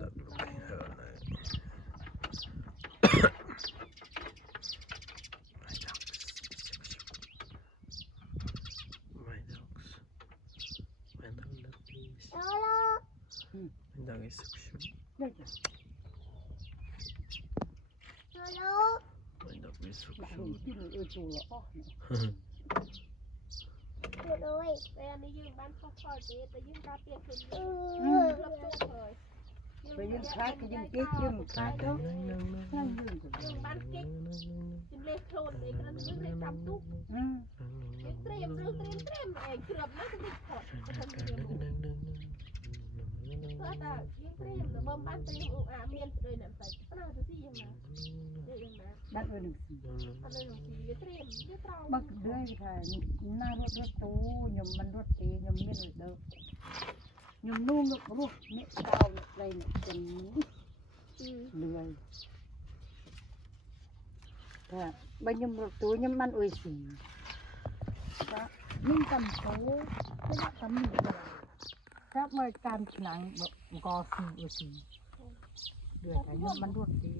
ตัดลงไปเท่าไหร่My dogs. My dog love this. My dog is so cute. My dog is so cute. เลยเวลานี้ยืมบ้านพ่อพ่อเจ๊แต่ยืมตาเปียกคนเดียวรับจุกเลย ไปยืมคลายก็ยืมกิ๊กยืมคลายก็ยืม ยืมบ้านกิ๊กยืมเล็กโคลนเองแล้วยืมเล็กตำตุกยืมเตรียมเรื่องเตรียมเองเกือบแล้วจะได้ถอดจะทำยืมเพื่อแต่ยืมเตรียมหรือบ้านเตรียมเมียนเลยเนี่ยใส่ก็น่าจะซี่ยังไงเดี๋ยวยังไง บ้านหนึ่งสี อันนั้นสีเตรียมเดี๋ยวเรา บักเดือยค่ะหน้ารถตู้ยมมันรถตียมไม่เลยเด้อยมนุ่งรูปเนี่ยเก่าอะไรเนี่ยจนเหนื่อยแต่ใบยมรถตู้ยมมันอุ้ยสีก็ยิ่งกำโตก็จะกำหนึ่งถ้าเมื่อการหนังแบบกอสีอุ้ยสีเดือดยมมันรถตี